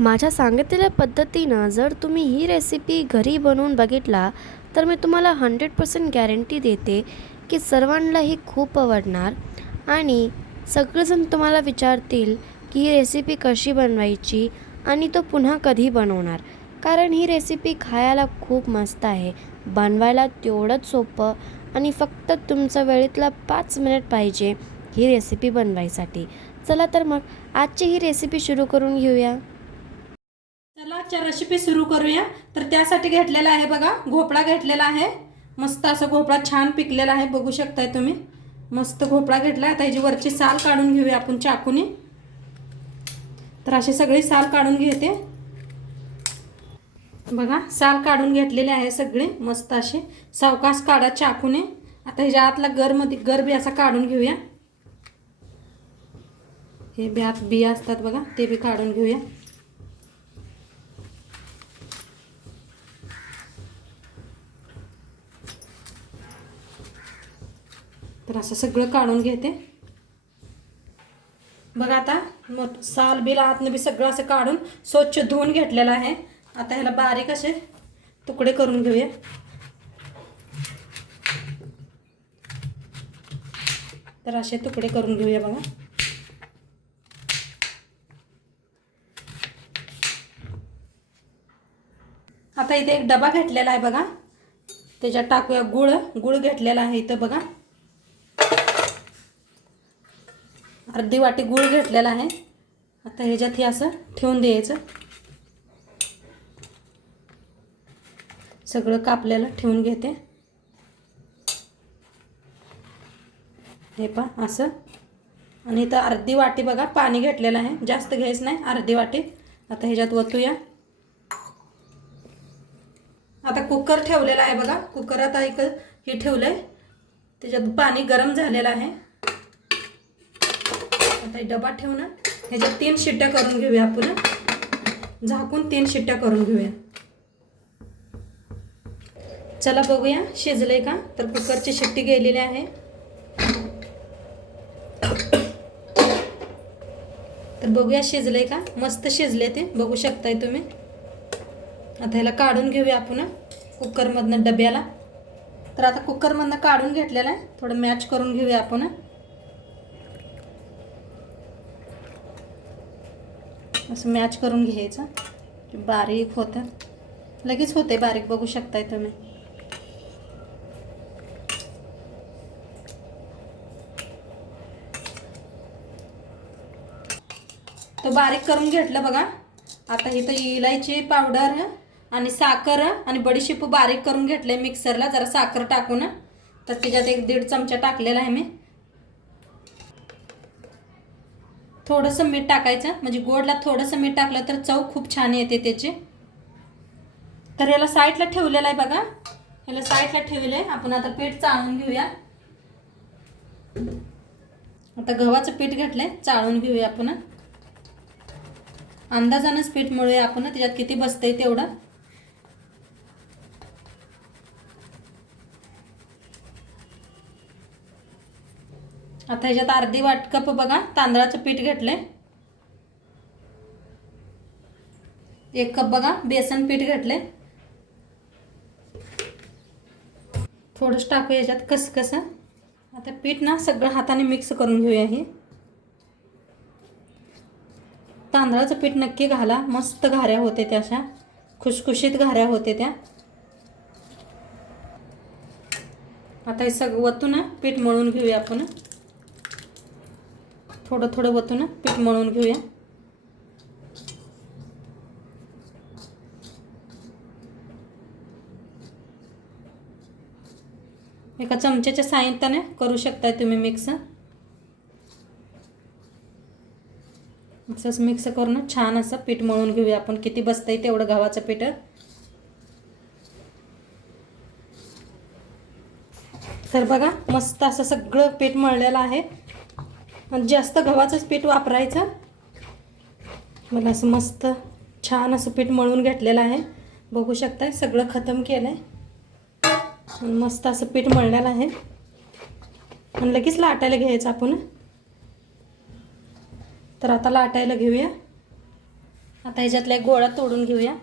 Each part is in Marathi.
माझ्या सांगितलेल्या पद्धतीनं जर तुम्ही ही रेसिपी घरी बनवून बघितला तर मी तुम्हाला हंड्रेड पर्सेंट गॅरंटी देते की सर्वांना ही खूप आवडणार. आणि सगळेजण तुम्हाला विचारतील की ही रेसिपी कशी बनवायची आणि तो पुन्हा कधी बनवणार. कारण ही रेसिपी खायला खूप मस्त आहे. बनवायला तेवढंच सोपं आणि फक्त तुमचा वेळेतला पाच मिनिट पाहिजे ही रेसिपी बनवायसाठी. चला तर मग आजची ही रेसिपी सुरू करून घेऊया. चला आजच्या रेसिपी सुरू करूया. तर त्यासाठी घेतलेला आहे बघा घोपळा घेतलेला आहे. मस्त असं घोपळा छान पिकलेला आहे बघू शकताय तुम्ही. मस्त घोपळा घेतला आता ह्याची वरची साल काढून घेऊया आपण चाकूने. तर अशी सगळी साल काढून घेते. बघा साल काढून घेतलेले आहे सगळे. मस्त असे सावकाश काढा चाकूने. आता ह्याच्या आतला गरमध्ये गर बी असा काढून घेऊया. हे ब्यात बिया असतात बघा ते बी काढून घेऊया. तर असं सगळं काढून घेते. बघा आता मग साल बिल आतनं बी सगळं असं काढून स्वच्छ धुवून घेतलेलं आहे. आता ह्याला बारीक असे तुकडे करून घेऊया. तर असे तुकडे करून घेऊया बघा. आता इथे एक डबा घेतलेला आहे बघा. त्याच्यात टाकूया गुळ. गुळ घेतलेला आहे इथं बघा. अर्धी वाटी गूळ घेतलेला आहे. आता ह्याच्यात हे असं ठेवून द्यायचं. सगळं कापलेलं ठेवून घेते. हे पा असं. आणि इथं अर्धी वाटी बघा पाणी घेतलेलं आहे. जास्त घ्यायचं नाही अर्धी वाटी. आता ह्याच्यात ओतूया. आता कुकर ठेवलेला आहे बघा. कुकर आता एक हे ठेवलं आहे त्याच्यात पाणी गरम झालेलं आहे. आता डबा डबा ना ह्याच्यात तीन शिट्ट्या करून घेऊया आपण. झाकून तीन शिट्ट्या करून घेऊया. चला बघूया शिजले का? तर कुकरची शिट्टी गेलेली आहे. तर बघूया शिजले का? मस्त शिजले ते. बघू शकताय तुम्ही. आता ह्याला काढून घेऊया आपण कुकरमधनं डब्याला. तर आता कुकरमधनं काढून घेतलेलं आहे. थोडं मॅच करून घेऊया आपण. असं मॅच करून घ्यायचं. बारीक होतं लगेच होते बारीक बघू शकताय तुम्ही. तो बारीक करून घेतलं बघा. आता इथं इलायची पावडर आणि साखर आणि बडीशेपू बारीक करून घेतले मिक्सरला जरा साखर टाकून. तर त्याच्यात एक दीड चमचा टाकलेला आहे मी. थोडंसं मीठ टाकायचं. म्हणजे गोडला थोडंसं मीठ टाकलं तर चव खूप छान येते त्याची. तर याला साईडला ठेवलेलं आहे बघा. याला साईडला ठेवलं आहे आपण आता पीठ चाळून घेऊया. आता गव्हाचं पीठ घेतलं आहे चाळून घेऊया आपण. अंदाजानंच पीठ मळूया आपण. त्याच्यात किती बसतंय तेवढं. आता ह्याच्यात अर्धी वाट कप बघा तांदळाचं पीठ घेतलंय. एक कप बघा बेसन पीठ घेतलंय. थोडंच टाकू याच्यात कसं कसं आता पीठ ना सगळं हाताने मिक्स करून घेऊया हे. तांदळाचं पीठ नक्की घाला मस्त घाऱ्या होते त्या अशा. खुशखुशीत घाऱ्या होते त्या. आता हे सगळं वतू ना पीठ मळून घेऊया आपण. थोडं थोडं वतून पीठ मळून घेऊया. एका चमच्याच्या साहित्याने करू शकताय तुम्ही मिक्स. असंच मिक्स करून छान असं पीठ मळून घेऊया आपण. किती बसतंय तेवढं गव्हाचं पीठ. तर बघा मस्त असं सगळं पीठ मळलेलं आहे. आणि जास्त गव्हाचंच पीठ वापरायचं. मला असं मस्त छान असं पीठ मळून घेतलेलं आहे. बघू शकताय सगळं खतम केलं आहे मस्त असं पीठ मळलेलं आहे. आणि लगेच लाटायला घ्यायचं आपण. तर आता लाटायला घेऊया. आता ह्याच्यातला एक गोळा तोडून घेऊया.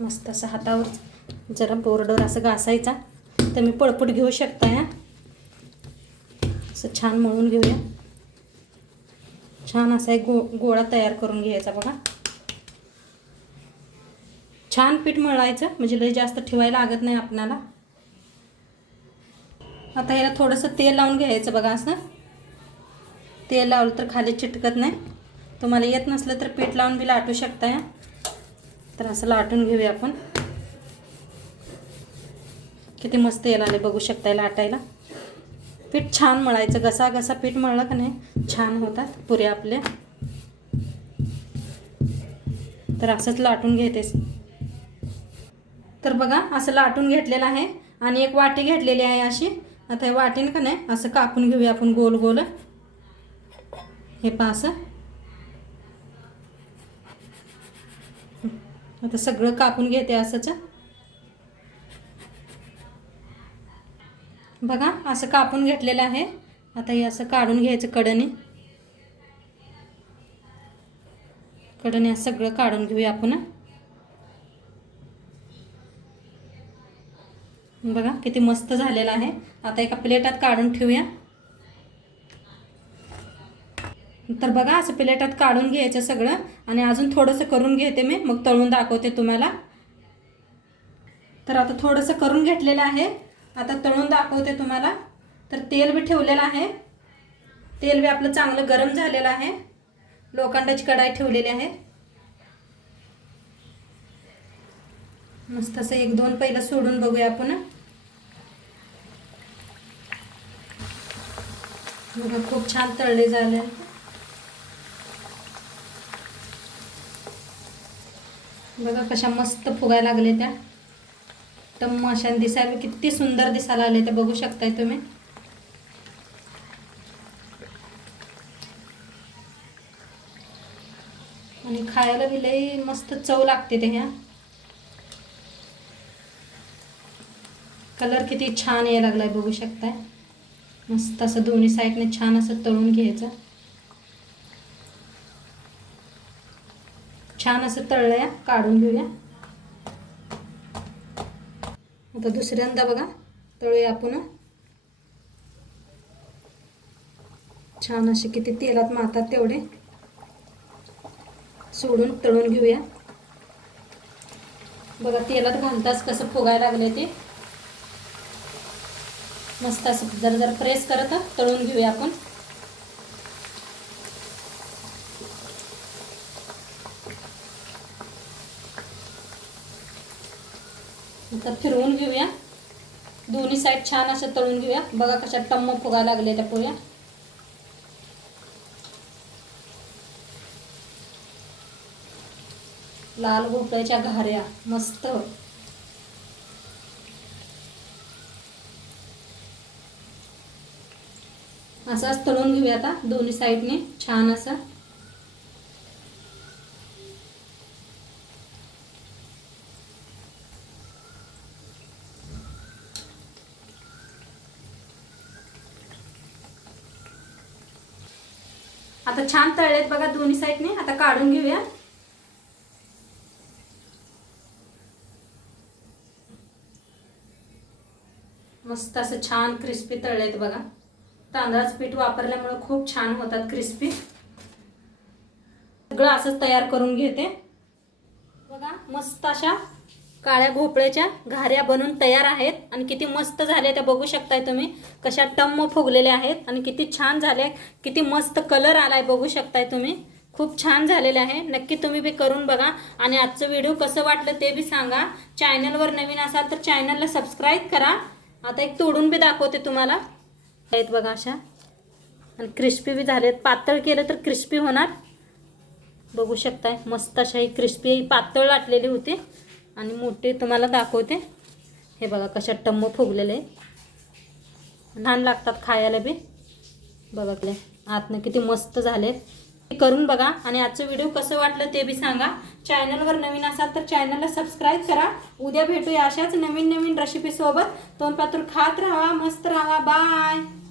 मस्त असं हातावर जरा बोर्डवर असं घासायचा. तर मी पळपूट घेऊ शकता या असं छान मळून घेऊया. छान असा एक गो गोळा तयार करून घ्यायचा बघा. छान पीठ मळायचं म्हणजे लई जास्त ठेवायला लागत नाही आपणाला. आता याला थोडंसं तेल लावून घ्यायचं बघा असं. तेल लावलं तर खाली चिटकत नाही. तुम्हाला येत नसलं तर पीठ लावून बी लाटू शकता या. तर असं लाटून घेऊया आपण. किती मस्त यायला आले बघू शकताय लाटायला. पीठ छान मळायचं. घसा घसा पीठ मळलं का नाही छान होतात पुऱ्या आपल्या. तर असंच लाटून घेतेस. तर बघा असं लाटून घेतलेलं आहे आणि एक वाटी घेतलेली आहे अशी. आता हे वाटीन का नाही असं कापून घेऊया आपण गोल गोल. हे पहा असं. आता सगळं कापून घेते असंच. बघा असं कापून घेतलेलं आहे. आता हे असं काढून घ्यायचं कडने कडने सगळं काढून घेऊया आपण. बघा किती मस्त झालेलं आहे. आता एका प्लेटात काढून ठेवूया. तर बघा असं प्लेटात काढून घ्यायचं सगळं. आणि अजून थोडंसं करून घेते मी. मग तळून दाखवते तुम्हाला. तर आता थोडंसं करून घेतलेलं आहे. आता तळून दाखवते तुम्हाला. तर तेल बी ठेवलेलं आहे. तेल बी आपलं चांगलं गरम झालेलं आहे. लोखंडाची कढाई ठेवलेली आहे. मस्त असं एक दोन पहिलं सोडून बघूया आपण. बघा खूप छान तळले झाले. बघा कशा मस्त फुगायला लागले त्या. एकदम अशा दिसायला किती सुंदर दिसायला आले ते बघू शकताय तुम्ही. आणि खायला बी लई मस्त चव लागते ते ह्या कलर किती छान यायला लागलाय बघू शकताय. मस्त असं दोन्ही साईडने छान असं तळून घ्यायचं. छान असं तळलं काढून घेऊया. आता दुसऱ्यांदा बघा. तळूया आपण. छान असे किती तेलात मारतात तेवढे. सोडून तळून घेऊया. बघा तेलात घालताच कसं फुगायला लागले ते. मस्त असं जर जर प्रेस करत तळून घेऊया आपण. आता फिरवून घेऊया. दोन्ही साईड छान असं तळून घेऊया. बघा कशा टम्म फुगा लागले त्या पोळ्या. लाल भोपळ्याच्या घाऱ्या मस्त. असाच तळून घेऊया आता दोन्ही साईडने छान असं. आता छान तळलेत बघा दोन्ही साईडने. आता काढून घेऊया. मस्त असं छान क्रिस्पी तळलेत बघा. तांदळाचं पीठ वापरल्यामुळे खूप छान होतात क्रिस्पी सगळं असंच तयार करून घेते. बघा मस्त अशा काळ्या भोपळ्याच्या घाऱ्या बनून तयार आहेत. आणि किती मस्त झाल्या त्या बघू शकताय तुम्ही. कशा टम्म फुगलेल्या आहेत आणि किती छान झाले किती मस्त कलर आलाय बघू शकताय तुम्ही. खूप छान झालेले आहे. नक्की तुम्ही बी करून बघा. आणि आजचं व्हिडिओ कसं वाटलं ते बी सांगा. चॅनलवर नवीन असाल तर चॅनलला सबस्क्राईब करा. आता एक तोडून बी दाखवते तुम्हाला. आहेत बघा अशा. आणि क्रिस्पी बी झालेत. पातळ केलं तर क्रिस्पी होणार. बघू शकताय. मस्त अशा ही क्रिस्पी पातळ लाटलेली होती. आणि मोठे तुम्हाला दाखवते. हे बघा कशा टम्म फुगलेले. लहान लागतात खायला बी. बघा आपले आतनं किती मस्त झाले. करून बघा आणि आजचं व्हिडिओ कसं वाटलं ते बी सांगा. चॅनलवर नवीन असाल तर चॅनलला सबस्क्राईब करा. उद्या भेटूया अशाच नवीन नवीन रेसिपीसोबत तोंडपातूर खात राहा मस्त राहा. बाय.